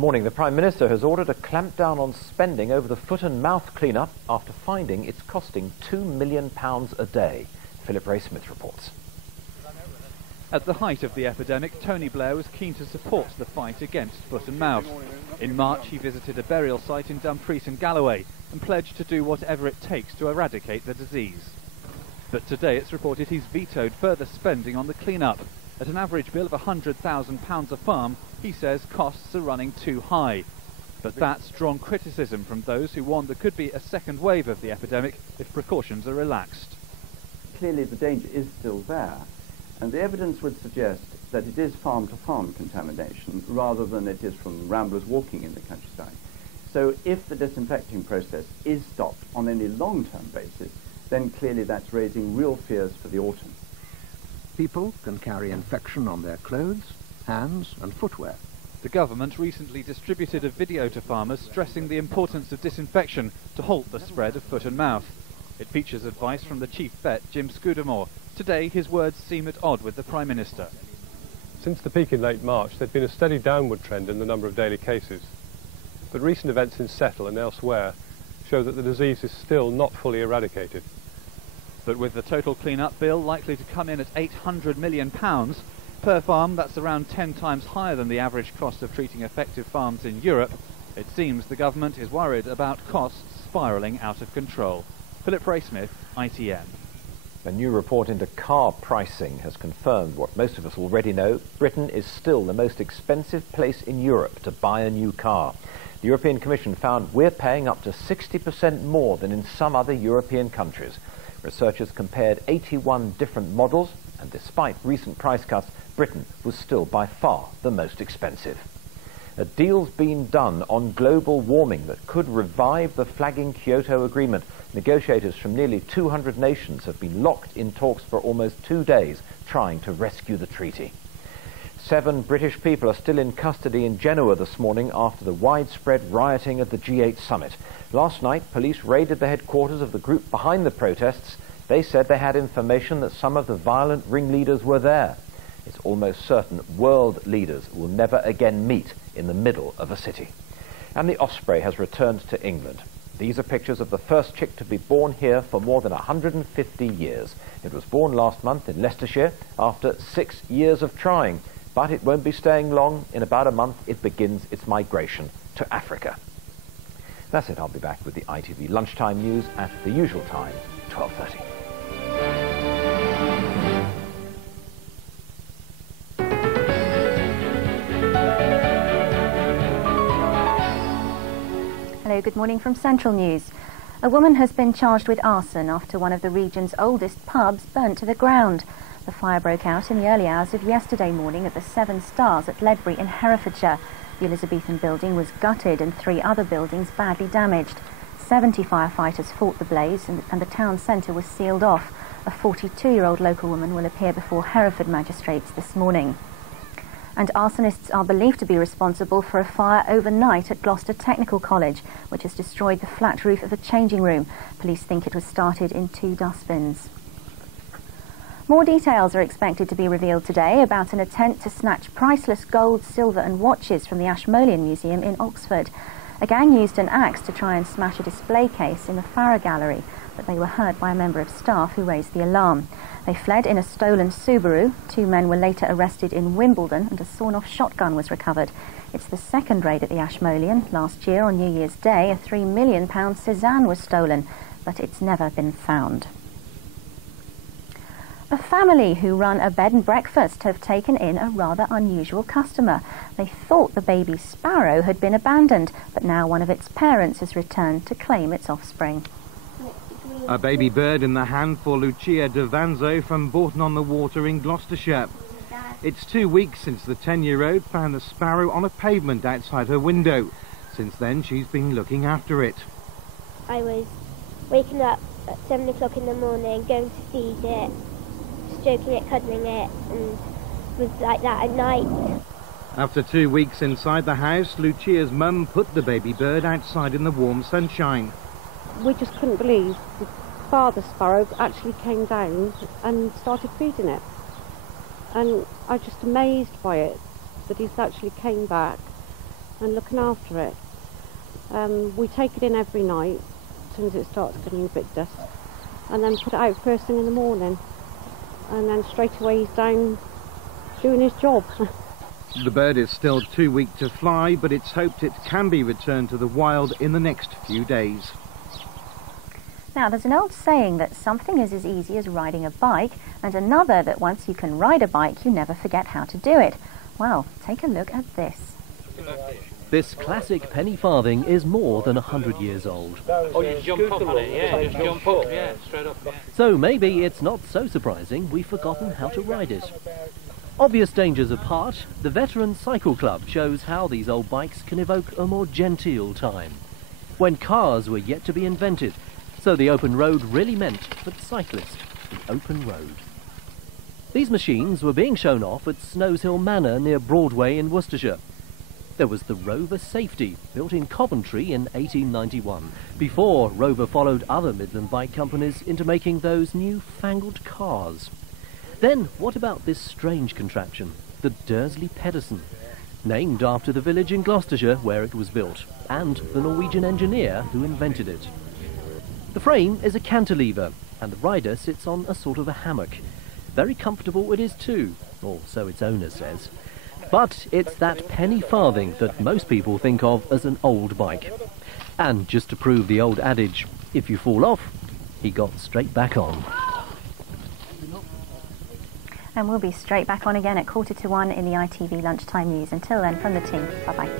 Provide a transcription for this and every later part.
morning. The Prime Minister has ordered a clampdown on spending over the foot and mouth clean-up after finding it's costing £2 million a day. Philip Ray-Smith reports. At the height of the epidemic, Tony Blair was keen to support the fight against foot and mouth. In March, he visited a burial site in Dumfries and Galloway and pledged to do whatever it takes to eradicate the disease. But today it's reported he's vetoed further spending on the clean-up. At an average bill of £100,000 a farm, he says costs are running too high. But that's drawn criticism from those who warn there could be a second wave of the epidemic if precautions are relaxed. Clearly the danger is still there, and the evidence would suggest that it is farm-to-farm contamination rather than it is from ramblers walking in the countryside. So if the disinfecting process is stopped on any long-term basis, then clearly that's raising real fears for the autumn. People can carry infection on their clothes, hands and footwear. The government recently distributed a video to farmers stressing the importance of disinfection to halt the spread of foot and mouth. It features advice from the chief vet, Jim Scudamore. Today his words seem at odds with the Prime Minister. Since the peak in late March, there's been a steady downward trend in the number of daily cases. But recent events in Settle and elsewhere show that the disease is still not fully eradicated. But with the total clean-up bill likely to come in at £800 million per farm, that's around 10 times higher than the average cost of treating affected farms in Europe, it seems the government is worried about costs spiralling out of control. Philip Ray-Smith, ITN. A new report into car pricing has confirmed what most of us already know. Britain is still the most expensive place in Europe to buy a new car. The European Commission found we're paying up to 60% more than in some other European countries. Researchers compared 81 different models, and despite recent price cuts, Britain was still by far the most expensive. A deal's been done on global warming that could revive the flagging Kyoto Agreement. Negotiators from nearly 200 nations have been locked in talks for almost 2 days, trying to rescue the treaty. 7 British people are still in custody in Genoa this morning after the widespread rioting at the G8 summit. Last night, police raided the headquarters of the group behind the protests. They said they had information that some of the violent ringleaders were there. It's almost certain world leaders will never again meet in the middle of a city. And the Osprey has returned to England. These are pictures of the first chick to be born here for more than 150 years. It was born last month in Leicestershire after 6 years of trying. But it won't be staying long. In about a month, it begins its migration to Africa. That's it. I'll be back with the ITV Lunchtime News at the usual time, 12:30. Hello, good morning from Central News. A woman has been charged with arson after one of the region's oldest pubs burnt to the ground. The fire broke out in the early hours of yesterday morning at the Seven Stars at Ledbury in Herefordshire. The Elizabethan building was gutted and 3 other buildings badly damaged. 70 firefighters fought the blaze and the town centre was sealed off. A 42-year-old local woman will appear before Hereford magistrates this morning. And arsonists are believed to be responsible for a fire overnight at Gloucester Technical College, which has destroyed the flat roof of a changing room. Police think it was started in 2 dustbins. More details are expected to be revealed today about an attempt to snatch priceless gold, silver and watches from the Ashmolean Museum in Oxford. A gang used an axe to try and smash a display case in the Farrar Gallery, but they were heard by a member of staff who raised the alarm. They fled in a stolen Subaru. 2 men were later arrested in Wimbledon and a sawn-off shotgun was recovered. It's the second raid at the Ashmolean. Last year on New Year's Day, a £3 million Cézanne was stolen, but it's never been found. A family who run a bed and breakfast have taken in a rather unusual customer. They thought the baby sparrow had been abandoned, but now one of its parents has returned to claim its offspring. A baby bird in the hand for Lucia De Vanzo from Bourton-on-the-Water in Gloucestershire. It's 2 weeks since the 10-year-old found the sparrow on a pavement outside her window. Since then, she's been looking after it. I was waking up at 7 o'clock in the morning, going to feed it, stroking it, cuddling it, and was like that at night. After 2 weeks inside the house, Lucia's mum put the baby bird outside in the warm sunshine. We just couldn't believe the father sparrow actually came down and started feeding it. And I was just amazed by it, that he's actually came back and looking after it. We take it in every night as soon as it starts getting a bit dusk, and then put it out first thing in the morning, and then straight away he's down doing his job. The bird is still too weak to fly, but it's hoped it can be returned to the wild in the next few days. Now, there's an old saying that something is as easy as riding a bike, and another that once you can ride a bike, you never forget how to do it. Well, take a look at this. This classic penny farthing is more than 100 years old. Oh, you jump up on it, yeah, just jump up, yeah, straight up. Yeah. So maybe it's not so surprising we've forgotten how to ride it. Obvious dangers apart, the Veteran Cycle Club shows how these old bikes can evoke a more genteel time, when cars were yet to be invented, so the open road really meant for cyclists the open road. These machines were being shown off at Snows Hill Manor near Broadway in Worcestershire. There was the Rover Safety, built in Coventry in 1891, before Rover followed other Midland bike companies into making those new-fangled cars. Then, what about this strange contraption, the Dursley Pedersen, named after the village in Gloucestershire where it was built, and the Norwegian engineer who invented it. The frame is a cantilever, and the rider sits on a sort of a hammock. Very comfortable it is too, or so its owner says. But it's that penny farthing that most people think of as an old bike. And just to prove the old adage, if you fall off, he got straight back on. And we'll be straight back on again at 1:45 in the ITV Lunchtime News. Until then, from the team, bye-bye.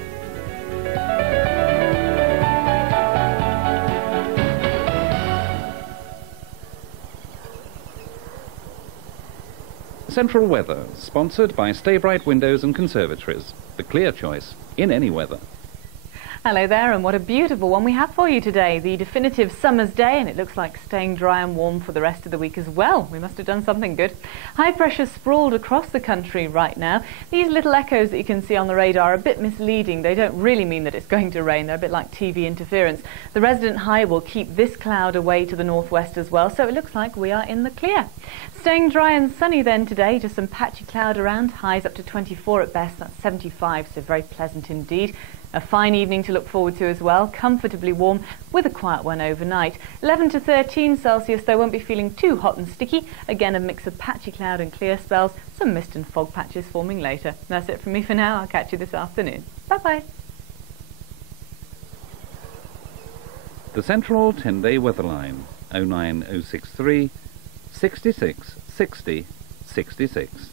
Central Weather, sponsored by Stay Bright Windows and Conservatories. The clear choice in any weather. Hello there, and what a beautiful one we have for you today. The definitive summer's day, and it looks like staying dry and warm for the rest of the week as well. We must have done something good. High pressure sprawled across the country right now. These little echoes that you can see on the radar are a bit misleading. They don't really mean that it's going to rain. They're a bit like TV interference. The resident high will keep this cloud away to the northwest as well, so it looks like we are in the clear. Staying dry and sunny then today, just some patchy cloud around, highs up to 24 at best, that's 75, so very pleasant indeed. A fine evening to look forward to as well, comfortably warm with a quiet one overnight. 11 to 13 Celsius though, won't be feeling too hot and sticky. Again, a mix of patchy cloud and clear spells, some mist and fog patches forming later. That's it from me for now, I'll catch you this afternoon. Bye-bye. The Central 10-day weather line, 09063 66 60 66.